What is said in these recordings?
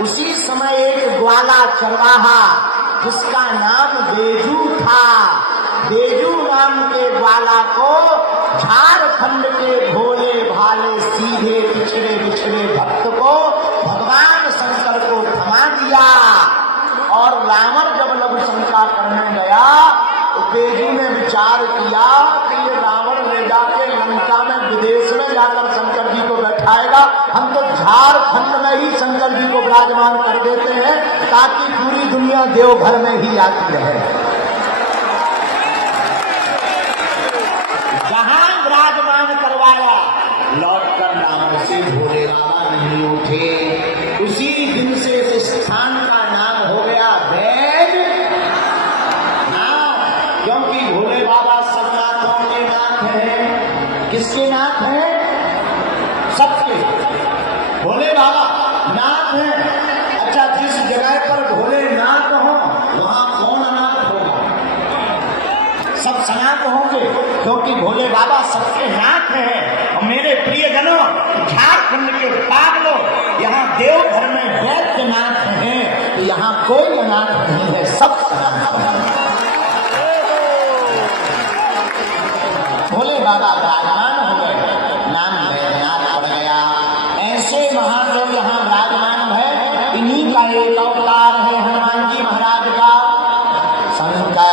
उसी समय एक ग्वाला चरवाहा जिसका नाम बेजू था, बेजू नाम के ग्वाला को झारखंड के भोले भाले सीधे पिछड़े बिछड़े भक्त को भगवान शंकर को थमा दिया। और रावण जब लघु शंका करने गया तो बेजू ने विचार किया कि ये रावण ले जाके लंका में विदेश में जाकर शंकर जी को बैठाएगा, हम तो झारखंड में ही शंकर जी को विराजमान कर देते हैं ताकि पूरी दुनिया देवघर में ही आती रहे। जहां विराजमान करवाया लौटकर रावण से भोले बाबा नहीं उठे। उसी दिन से इस स्थान का नाम हो गया बैजनाथ, क्योंकि भोले बाबा सब नाथों के नाथ हैं। किसके नाथ हैं? सबके। भोले बाबा नाथ हैं। अच्छा, जिस जगह पर भोले नाथ हो वहां कौन अनाथ होगा? सब सनाथ होंगे, क्योंकि भोले बाबा सबके नाथ हैं। और मेरे प्रियजनों, झारखंड के पागलों, यहाँ देवघर में वैद्यनाथ हैं तो यहाँ कोई अनाथ नहीं है, सब अनाथ हैं। भोले बाबा विराजमान हो गए, नाम वैद्यनाथ पड़ गया। ऐसे महादेव यहाँ विराजमान है। इन्हीं का एक अवतार है हनुमान जी महाराज का। शंकर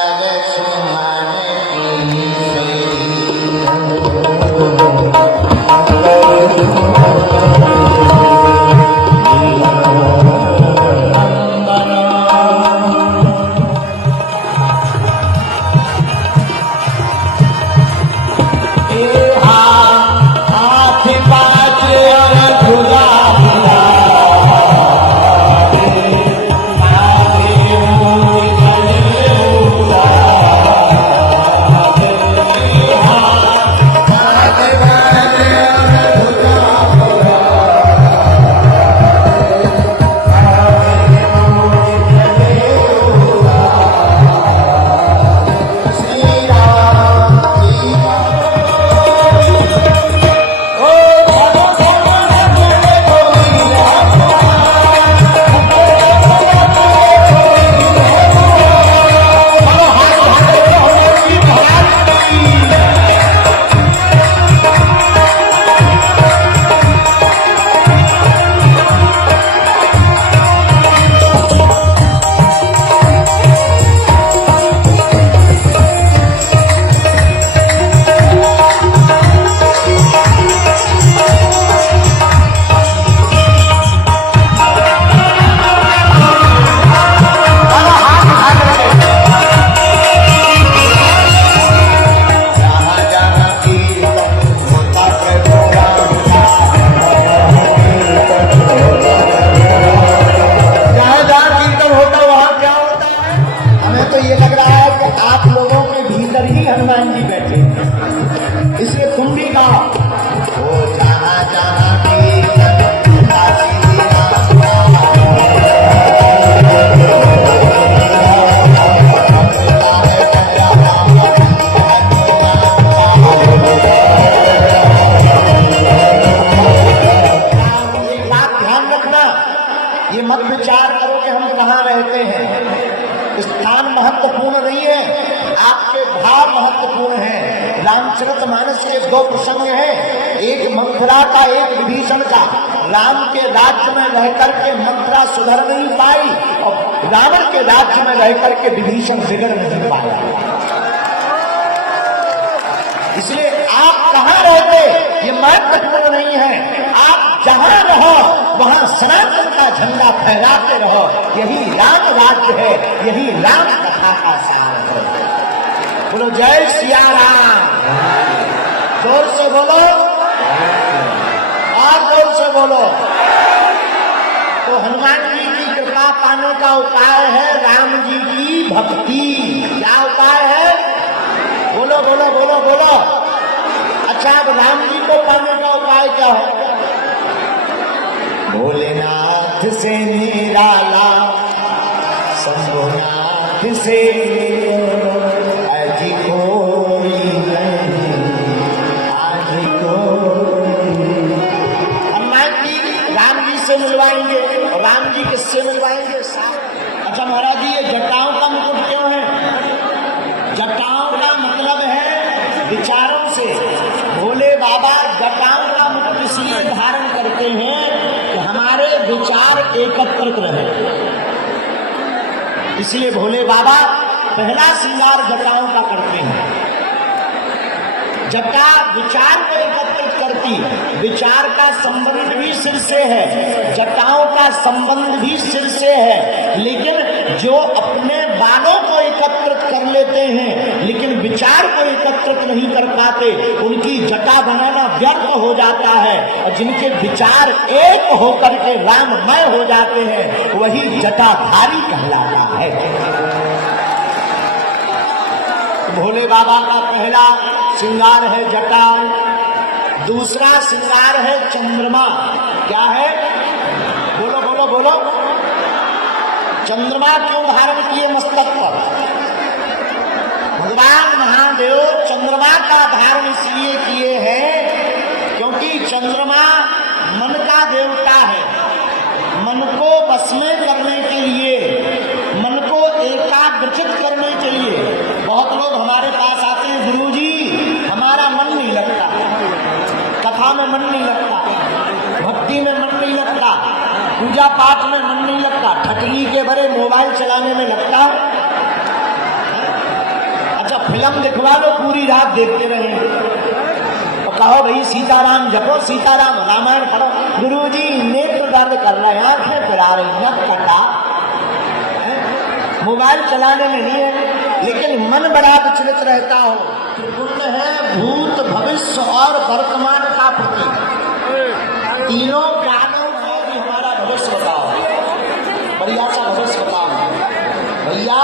महत्वपूर्ण नहीं है, आपके भाव महत्वपूर्ण है। रामचरितमानस के दो प्रसंग हैं, एक मथुरा का, एक विभीषण का। राम के राज्य में रह करके मथुरा सुधर नहीं पाई और रावण के राज्य में रह करके विभीषण बिगड़ नहीं पाया। इसलिए आप कहाँ रहते ये महत्वपूर्ण नहीं है, आप जहाँ रहो वहाँ सनातन का झंडा फहराते रहो। यही राम राज्य है, यही राम कथा का सार है। बोलो जय सिया राम, जोर से बोलो और जोर से बोलो। तो हनुमान जी की कृपा पाने का उपाय है राम जी की भक्ति। क्या उपाय है? बोलो बोलो बोलो बोलो। अच्छा, अब राम जी को पाने का उपाय क्या है? भोलेनाथ से निराला शंभुनाथ से अधिक कोई नहीं, अधिक कोई। हनुमान जी राम जी से किससे मिलवाएंगे? राम जी किससे मिलवाएंगे? अच्छा महाराज जी, ये जटाओं का मुकुट क्यों है? जटाओं का मतलब है विचारों से। भोले बाबा जटाओं का मुकुट इसलिए धारण करते हैं कि हमारे विचार एकत्रित रहे। इसलिए भोले बाबा पहला श्रृंगार जटाओं का करते हैं। जटा विचार को एकत्रित करती, विचार का संबंध भी सिर से है, जटाओं का संबंध भी सिर से है। लेकिन जो अपने बालों को एकत्रित कर लेते हैं लेकिन विचार को एकत्रित नहीं कर पाते, उनकी जटा बनाना व्यर्थ हो जाता है। और जिनके विचार एक होकर के राममय हो जाते हैं वही जटाधारी कहलाता है। भोले बाबा का पहला श्रृंगार है जटा। दूसरा श्रृंगार है चंद्रमा। क्या है? बोलो बोलो बोलो। चंद्रमा क्यों धारण किए मस्तक पर? भगवान महादेव चंद्रमा का धारण इसलिए किए हैं क्योंकि चंद्रमा मन का देवता है। मन को बस में करने के लिए, मन को एकाग्रचित करने के लिए बहुत लोग हमारे पास आते हैं, गुरुजी हमारा मन नहीं लगता, कथा में मन नहीं लगता, भक्ति में मन नहीं लगता, पूजा पाठ में मन नहीं लगता, ठटनी के बड़े मोबाइल चलाने में लगता है। अच्छा फिल्म दिखवा लो, पूरी रात देखते रहेंगे और कहो भाई सीताराम जपो, सीताराम रामायण पढ़ो। गुरुजी नेत्र दर्द कर रहे हैं, आंखें फिरा रही, नक कटा, मोबाइल चलाने में नहीं है लेकिन मन बड़ा विचलित रहता हो। पुण्य है भूत भविष्य और वर्तमान का प्रतीक। तीनों कालों को भी हमारा भविष्य बताओ, बढ़िया सा भविष्य बताओ भैया।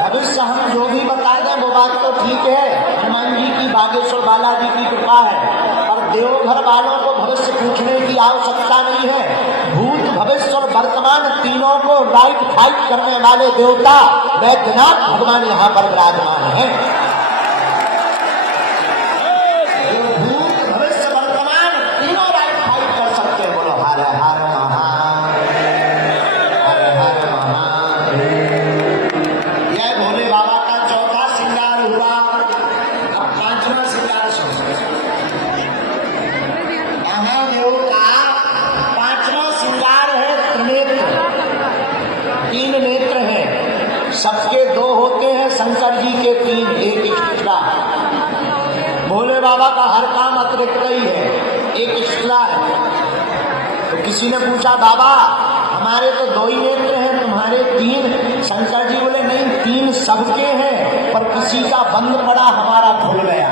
भविष्य हम जो भी बता दें वो बात तो ठीक है, हनुमान जी की, बागेश्वर बालाजी की कृपा है, पर देवघर वालों को भविष्य पूछने की आवश्यकता नहीं है। भूत भविष्य और वर्तमान तीनों को राइट फाइट करने वाले देवता वैद्यनाथ भगवान यहाँ पर विराजमान है। भूत भविष्य वर्तमान तीनों राइट फाइट कर सकते हैं। बोलो हर हर महादेव, हर हर महादेव। यह भोले बाबा का चौथा श्रृंगार हुआ। अब पांचवा श्रृंगार सुनो। महादेव का पांचवा श्रृंगार है त्रिनेत्र। तीन नेत्र हैं, सबके दो होते हैं, शंकर जी के तीन, एक एक्स्ट्रा। भोले बाबा का हर काम अतिरिक्त ही है, एक एक्स्ट्रा है। तो किसी ने पूछा बाबा हमारे तो दो ही नेत्र हैं, तुम्हारे तीन। शंकर जी बोले नहीं, तीन सबके हैं पर किसी का बंद पड़ा, हमारा खुल गया।